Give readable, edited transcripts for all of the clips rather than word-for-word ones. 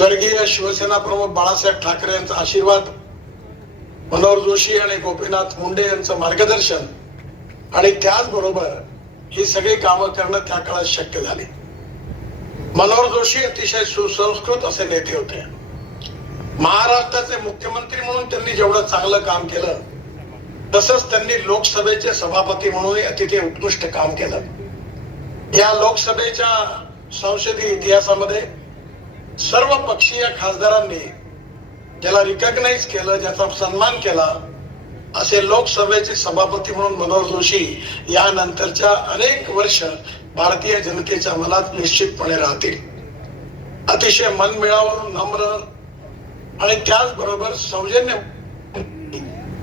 स्वर्गीय शिवसेना प्रमुख बाळासाहेब ठाकरे यांचा आशीर्वाद, मनोहर जोशी आणि गोपीनाथ मुंडे यांचं मार्गदर्शन आणि त्याचबरोबर ही सगळी कामं करणं त्या काळात शक्य झाली. मनोहर जोशी अतिशय सुसंस्कृत असे नेते होते. महाराष्ट्राचे मुख्यमंत्री म्हणून त्यांनी जेवढं चांगलं काम केलं, तसंच त्यांनी लोकसभेचे सभापती म्हणूनही अतिशय उत्कृष्ट काम केलं. या लोकसभेच्या संसदीय इतिहासामध्ये सर्व पक्षीय खासदारांनी ज्याला रिकॉग्नाइज केलं, ज्याचा सन्मान केला, असे लोकसभेचे सभापती म्हणून मनोहर जोशी यानंतरच्या अनेक वर्ष भारतीय जनतेच्या मनात निश्चितपणे राहतील. अतिशय मनमिळावू, नम्र आणि त्याचबरोबर सौजन्य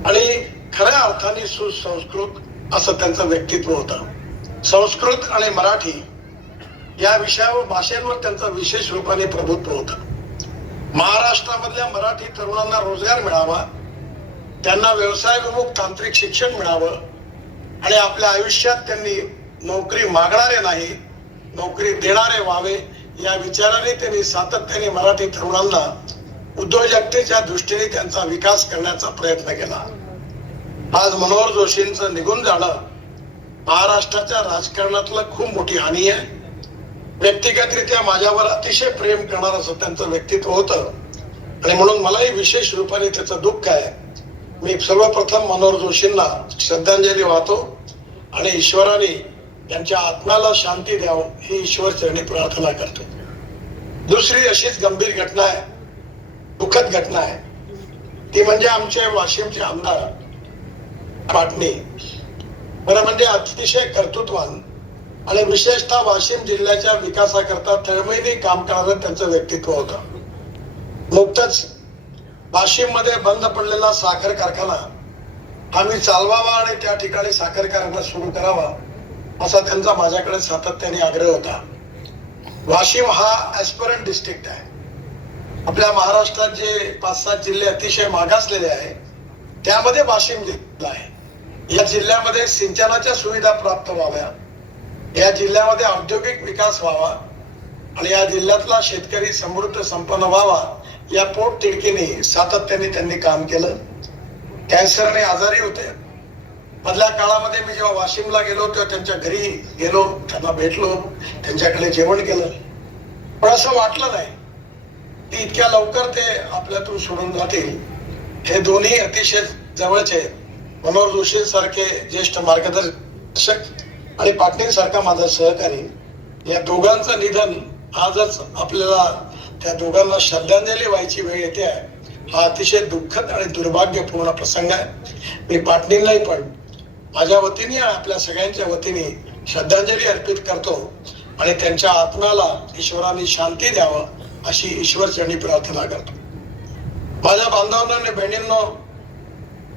आणि खऱ्या अर्थाने सुसंस्कृत असं त्यांचं व्यक्तित्व होतं. संस्कृत आणि मराठी या विषयावर, भाषेवर त्यांचं विशेष रूपाने प्रभुत्व होतं. महाराष्ट्रामधल्या मराठी तरुणांना रोजगार मिळावा, त्यांना व्यवसायविमुख तांत्रिक शिक्षण मिळावं आणि आपल्या आयुष्यात त्यांनी नोकरी मागणारे नाही, नोकरी देणारे व्हावे, या विचाराने त्यांनी सातत्याने मराठी तरुणांना उद्योजकतेच्या दृष्टीने त्यांचा विकास करण्याचा प्रयत्न केला. आज मनोहर जोशींचं निघून जाणं महाराष्ट्राच्या राजकारणातलं खूप मोठी हानी आहे. व्यक्तिगतरित्या माझ्यावर अतिशय प्रेम करणार असं त्यांचं व्यक्तित्व होतं आणि म्हणून मलाही विशेष रूपाने त्याचं दुःख आहे. मी सर्वप्रथम मनोहर जोशींना श्रद्धांजली वाहतो आणि ईश्वराने त्यांच्या आत्म्याला शांती द्यावं ही ईश्वर चरणी प्रार्थना करतो. दुसरी अशीच गंभीर घटना आहे, दुःखद घटना आहे, ती म्हणजे आमचे वाशिमचे आमदार पाटणी, बरं म्हणजे अतिशय कर्तृत्वान आणि विशेषतः वाशिम जिल्ह्याच्या विकासाकरता तळमळीने काम करणारं त्यांचं व्यक्तित्व होतं. नुकतंच वाशिम मध्ये बंद पडलेला साखर कारखाना आम्ही चालवावा आणि त्या ठिकाणी साखर कारखाना सुरू करावा असा त्यांचा माझ्याकडे सातत्याने आग्रह होता. वाशिम हा ऍस्पिरंट डिस्ट्रिक्ट आहे. आपल्या महाराष्ट्रात जे 5-7 जिल्हे अतिशय मागासलेले आहे त्यामध्ये वाशिम जिल्हा आहे. या जिल्ह्यामध्ये सिंचनाच्या सुविधा प्राप्त व्हाव्या, या जिल्ह्यामध्ये औद्योगिक विकास व्हावा आणि या जिल्ह्यातला शेतकरी समृद्ध संपन्न व्हावा या पोट तिडकीने सातत्याने त्यांनी काम केलं. कॅन्सरने आजारी होते. मधल्या काळामध्ये मी जेव्हा वाशिमला गेलो तेव्हा त्यांच्या घरी गेलो, त्यांना भेटलो, त्यांच्याकडे जेवण केलं, पण असं वाटलं नाही की इतक्या लवकर ते आपल्यातून सोडून जातील. हे दोन्ही अतिशय जवळचे, मनोहर जोशी सारखे ज्येष्ठ मार्गदर्शक आणि पाटील सारखा माझा सहकारी, या दोघांचं निधन आजच आपल्याला त्या दोघांना श्रद्धांजली व्हायची वेळ येते आहे. हा अतिशय दुःखद आणि दुर्भाग्यपूर्ण प्रसंग आहे. मी पाटणींनाही पण माझ्या वतीने आणि आपल्या सगळ्यांच्या वतीने श्रद्धांजली अर्पित करतो आणि त्यांच्या आत्म्याला ईश्वराने शांती द्यावं अशी ईश्वर चरणी प्रार्थना करतो. माझ्या बांधवांनो आणि बहिणींनो,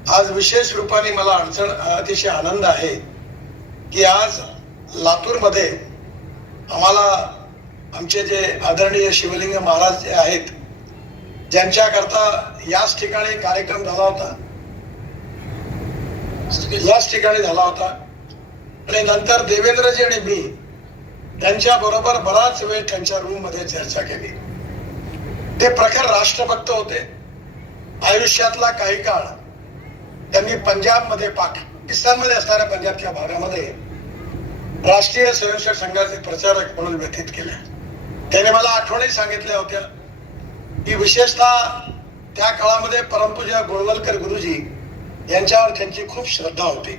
आज विशेष रूपाने मला अतिशय आनंद आहे की आज लातूर मध्ये आम्हाला आमचे जे आदरणीय शिवलिंग महाराज जे आहेत, ज्यांच्याकरता याच ठिकाणी कार्यक्रम झाला होता, याच ठिकाणी झाला होता आणि नंतर देवेंद्रजी आणि मी त्यांच्या बरोबर बराच वेळ त्यांच्या रूम मध्ये चर्चा केली. ते प्रखर राष्ट्रभक्त होते. आयुष्यातला काही काळ त्यांनी पंजाबमध्ये, पाकिस्तानमध्ये असणाऱ्या पंजाबच्या भागामध्ये राष्ट्रीय स्वयंसेवक संघाचे प्रचारक म्हणून व्यतीत केले. त्याने मला आठवणी सांगितल्या होत्या की विशेषतः त्या काळामध्ये परमपूज्य गोळवलकर गुरुजी यांच्यावर त्यांची खूप श्रद्धा होती.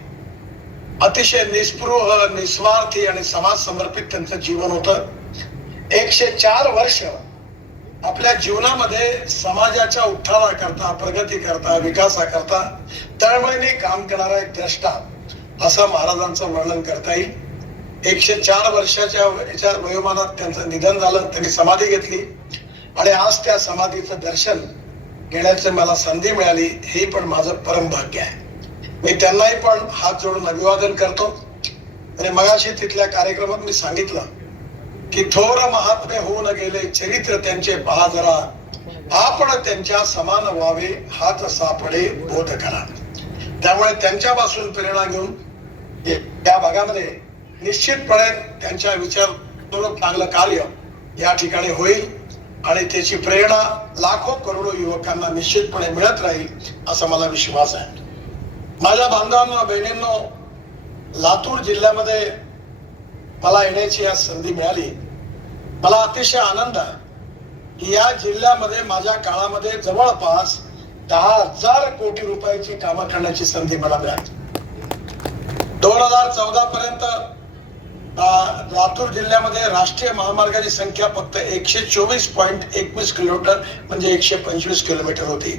अतिशय निस्पृह, निस्वार्थी आणि समाज समर्पित त्यांचं जीवन होतं. 104 वर्ष आपल्या जीवनामध्ये समाजाच्या उत्थानाकरता, प्रगतीकरता, विकासाकरता तळमळीने काम करणारा एक द्रष्टा असं महाराजांचं वर्णन करता येईल. 104 वर्षाच्या वयोमानात त्यांचं निधन झालं. त्यांनी समाधी घेतली आणि आज त्या समाधीचं दर्शन घेण्याची मला संधी मिळाली, हे पण माझं परम भाग्य आहे. मी त्यांनाही पण हात जोडून अभिवादन करतो. आणि मगाशी तिथल्या कार्यक्रमात मी सांगितलं की थोर महात्मे होऊन गेले चरित्र त्यांचे पहा जरा, आपण त्यांच्या समान व्हावे हाच सापडे बोध करा. त्यामुळे त्यांच्यापासून प्रेरणा घेऊन या भागामध्ये निश्चितपणे त्यांच्या विचार चांगलं कार्य या ठिकाणी होईल आणि त्याची प्रेरणा लाखो करोडो युवकांना निश्चितपणे मिळत राहील असा मला विश्वास आहे. माझ्या बांधवांनो, बहिणींनो, लातूर जिल्ह्यामध्ये मला येण्याची आज संधी मिळाली. मला अतिशय आनंद आहे की या जिल्ह्यामध्ये माझ्या काळामध्ये जवळपास 10,000 कोटी रुपयाची कामं करण्याची संधी मला मिळाली. 2014 पर्यंत लातूर जिल्ह्यामध्ये राष्ट्रीय महामार्गाची संख्या फक्त 124.21 किलोमीटर म्हणजे 125 किलोमीटर होती.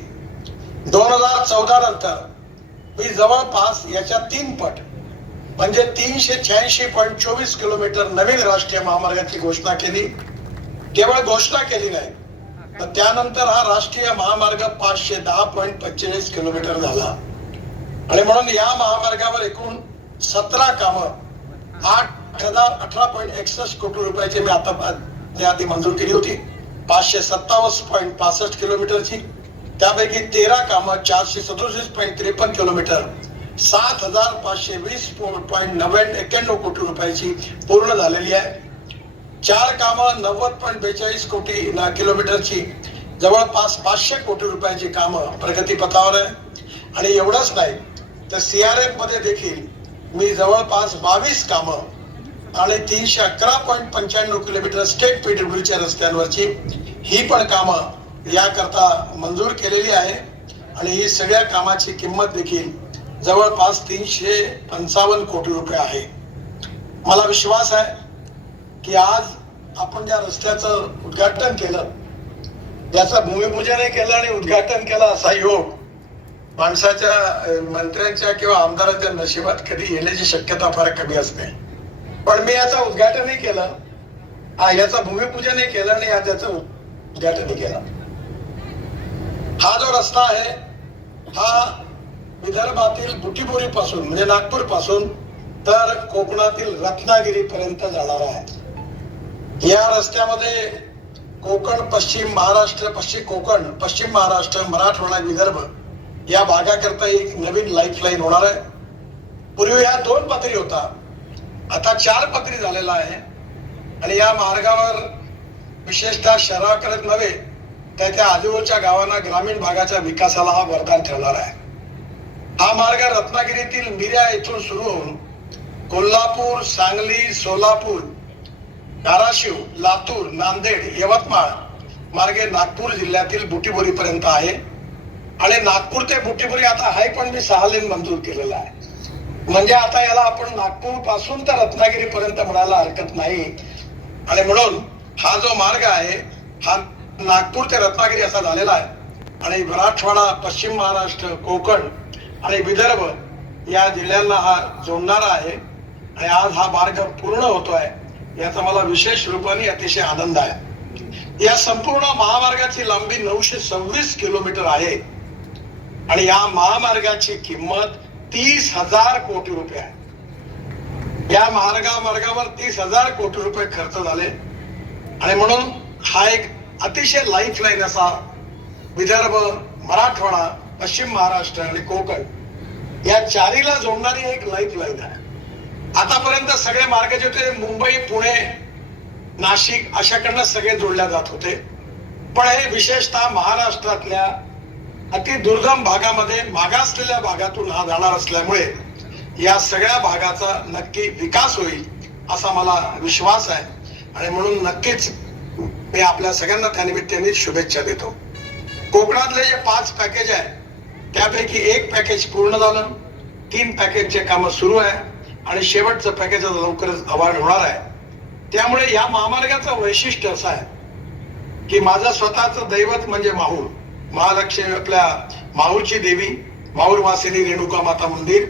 2014 नंतर मी जवळपास याच्या 3 पट म्हणजे 386.24 किलोमीटर नवीन राष्ट्रीय महामार्गाची घोषणा केली. केवळ घोषणा केली नाही, तर त्यानंतर हा राष्ट्रीय महामार्ग 510.45 किलोमीटर झाला. आणि म्हणून या महामार्गावर एकूण 17 कामं 8,018.61 कोटी रुपयाची मी आता आधी मंजूर केली होती. 557.65 किलोमीटरची, त्यापैकी 13 कामं 437.53 किलोमीटर 7,520.91 कोटी रुपयाची पूर्ण झालेली आहे. 4 कामं 90.42 कोटी किलोमीटरची जवळपास 500 कोटी रुपयाची कामं प्रगतीपथावर आहे. आणि एवढंच नाही तर CRF मध्ये देखील मी जवळपास 22 कामं आणि 311.95 किलोमीटर स्टेट PWDच्या रस्त्यांवरची ही पण कामं याकरता मंजूर केलेली आहे. आणि ही सगळ्या कामाची किंमत देखील जवळपास 355 कोटी रुपये आहे. मला विश्वास आहे की आज आपण ज्या रस्त्याचं उद्घाटन केलं, त्याचं भूमिपूजनही केलं आणि उद्घाटन केलं, असा योग माणसाच्या, मंत्र्यांच्या किंवा आमदारांच्या नशिबात कधी येण्याची शक्यता फार कमी असते. पण मी याचं उद्घाटनही केलं, याचं भूमिपूजनही केलं आणि आज याचं उद्घाटनही केलं. हा जो रस्ता आहे हा विदर्भातील बुटीबोरी पासून म्हणजे नागपूर पासून तर कोकणातील रत्नागिरी पर्यंत जाणार आहे. या रस्त्यामध्ये कोकण, पश्चिम महाराष्ट्र, पश्चिम कोकण, पश्चिम महाराष्ट्र, मराठवाडा, विदर्भ या भागाकरता एक नवीन लाईफलाईन होणार आहे. पूर्वी हा 2 पदरी होता, आता 4 पदरी झालेला आहे. आणि या मार्गावर विशेषतः शहराकडे नव्हे तर त्या आजूबाजूच्या गावांना, ग्रामीण भागाच्या विकासाला हा वरदान ठरणार आहे. हा मार्ग रत्नागिरीतील मिऱ्या येथून सुरू होऊन कोल्हापूर, सांगली, सोलापूर, धाराशिव, लातूर, नांदेड, यवतमाळ मार्गे नागपूर जिल्ह्यातील बुटीबोरी पर्यंत आहे. आणि नागपूर ते बुटीबोरी आता आहे, पण मी 6 लेन मंजूर केलेला आहे. म्हणजे आता याला आपण नागपूर पासून तर रत्नागिरी पर्यंत म्हणायला हरकत नाही. आणि म्हणून हा जो मार्ग आहे हा नागपूर ते रत्नागिरी असा झालेला आहे. आणि मराठवाडा, पश्चिम महाराष्ट्र, कोकण आणि विदर्भ या जिल्ह्यांना हा जोडणारा आहे. आणि आज हा मार्ग पूर्ण होतोय याचा मला विशेष रूपाने अतिशय आनंद आहे. या संपूर्ण महामार्गाची लांबी 926 किलोमीटर आहे. आणि या महामार्गाची किंमत 30,000 कोटी रुपये आहे. या मार्गावर 30,000 कोटी रुपये खर्च झाले. आणि म्हणून हा एक अतिशय लाईफलाईन असा विदर्भ, मराठवाडा, पश्चिम महाराष्ट्र आणि कोकण या चारीला जोडणारी एक लाईफलाईन आहे. आतापर्यंत सगळे मार्ग जे होते मुंबई, पुणे, नाशिक अशाकडनं सगळे जोडल्या जात होते. पण हे विशेषतः महाराष्ट्रातल्या अति दुर्गम भागामध्ये, मागासलेल्या भागातून हा जाणार असल्यामुळे या सगळ्या भागाचा नक्की विकास होईल असा मला विश्वास आहे. आणि म्हणून नक्कीच मी आपल्या सगळ्यांना त्यानिमित्ताने शुभेच्छा देतो. कोकणातले जे 5 पॅकेज आहे त्यापैकी 1 पॅकेज पूर्ण झालं, 3 पॅकेजचे कामं सुरू आहे आणि शेवटचं पॅकेज लवकरच अवार्ड होणार आहे. त्यामुळे या महामार्गाचं वैशिष्ट्य असं आहे की माझं स्वतःचं दैवत म्हणजे माहूर, महालक्ष्मी, आपल्या माहूरची देवी, माहूर वासिनी रेणुका माता मंदिर,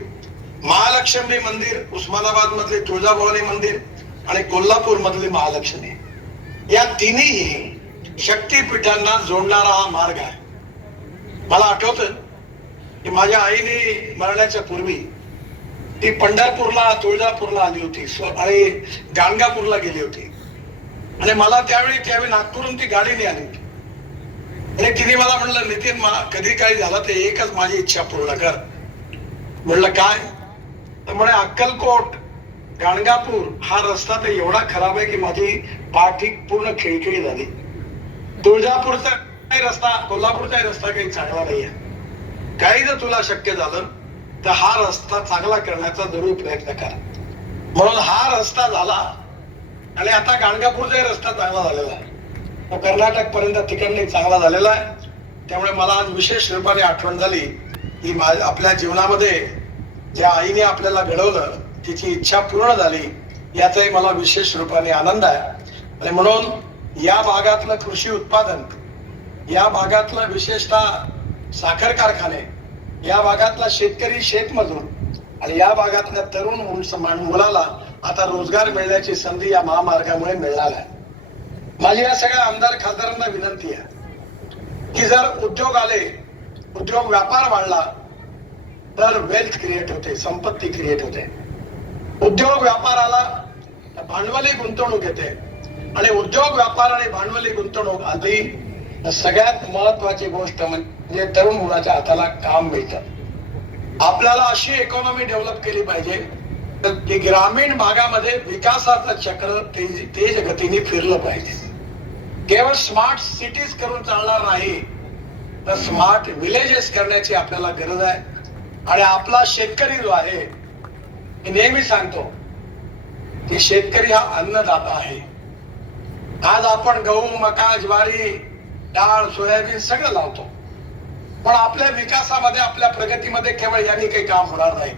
महालक्ष्मी मंदिर, उस्मानाबाद मधले तुळजाभवानी मंदिर आणि कोल्हापूर मधली महालक्ष्मी, या तिन्ही शक्तीपीठांना जोडणारा हा मार्ग आहे. मला आठवतं की माझ्या आईने मरण्याच्या पूर्वी ती पंढरपूरला, तुळजापूरला आली होती आणि गाणगापूरला गेली होती. आणि मला त्यावेळी नागपूरहून ती गाडीने आली होती. आणि तिने मला म्हणलं, नितीन, कधी काही झालं ते एकच माझी इच्छा पूर्ण कर. म्हणलं काय? तर म्हणे अक्कलकोट, गाणगापूर हा रस्ता तर एवढा खराब आहे की माझी पाठी पूर्ण खिळखिळी झाली. तुळजापूरचा रस्ता, कोल्हापूरचा रस्ता काही चांगला नाहीये. काही जर तुला शक्य झालं तर हा रस्ता चांगला करण्याचा जरूर प्रयत्न कर. म्हणून हा रस्ता झाला आणि आता गाणगापूरचा रस्ता चांगला झालेला आहे, तो कर्नाटक पर्यंत तिकडने चांगला झालेला आहे. त्यामुळे मला आज विशेष रूपाने आठवण झाली की आपल्या जीवनामध्ये ज्या आईने आपल्याला घडवलं तिची इच्छा पूर्ण झाली, याचाही मला विशेष रूपाने आनंद आहे. आणि म्हणून या भागातलं कृषी उत्पादन, या भागातलं विशेषतः साखर कारखाने, या भागातला शेतकरी शेतमजूर आणि या भागातल्या तरुण मुलाला आता रोजगार मिळण्याची संधी या महामार्गामुळे मिळणार आहे. माझी या सगळ्या आमदार खासदारांना विनंती आहे की जर उद्योग आले, उद्योग व्यापार वाढला तर वेल्थ क्रिएट होते, संपत्ती क्रिएट होते. उद्योग व्यापार आला तर भांडवली गुंतवणूक येते आणि उद्योग व्यापार आणि भांडवली गुंतवणूक आली तर सगळ्यात महत्वाची गोष्ट म्हणजे तरुण मुलाच्या हाताला काम मिळतं. आपल्याला अशी इकॉनॉमी डेव्हलप केली पाहिजे तर की ग्रामीण भागामध्ये विकासाचं चक्र तेज गतीने फिरलं पाहिजे. केवळ स्मार्ट सिटीज करून चालणार नाही तर स्मार्ट विलेजेस करण्याची आपल्याला गरज आहे. आणि आपला शेतकरी जो आहे, मी नेहमी सांगतो की शेतकरी हा अन्नदाता आहे. आज आपण गहू, मका, ज्वारी, डाळ, सोयाबीन सगळं लावतो, पण आपल्या विकासामध्ये, आपल्या प्रगतीमध्ये केवळ यांनी काही काम होणार नाही.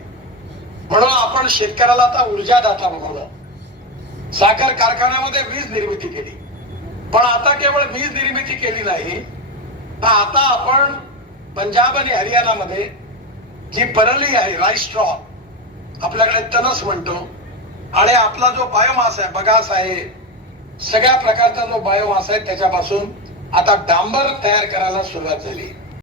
म्हणून आपण शेतकऱ्याला आता ऊर्जादाता बनवलं. साखर कारखान्यामध्ये वीज निर्मिती केली, पण आता केवळ वीज निर्मिती केली नाही तर आता आपण पंजाब आणि हरियाणामध्ये जी परली आहे, राईस स्ट्रॉ, आपल्याकडे तणस म्हणतो, आणि आपला जो बायोमास आहे, बगास आहे, सगळ्या प्रकारचा जो बायोमास आहे त्याच्यापासून आता डांबर तयार करायला सुरुवात झाली.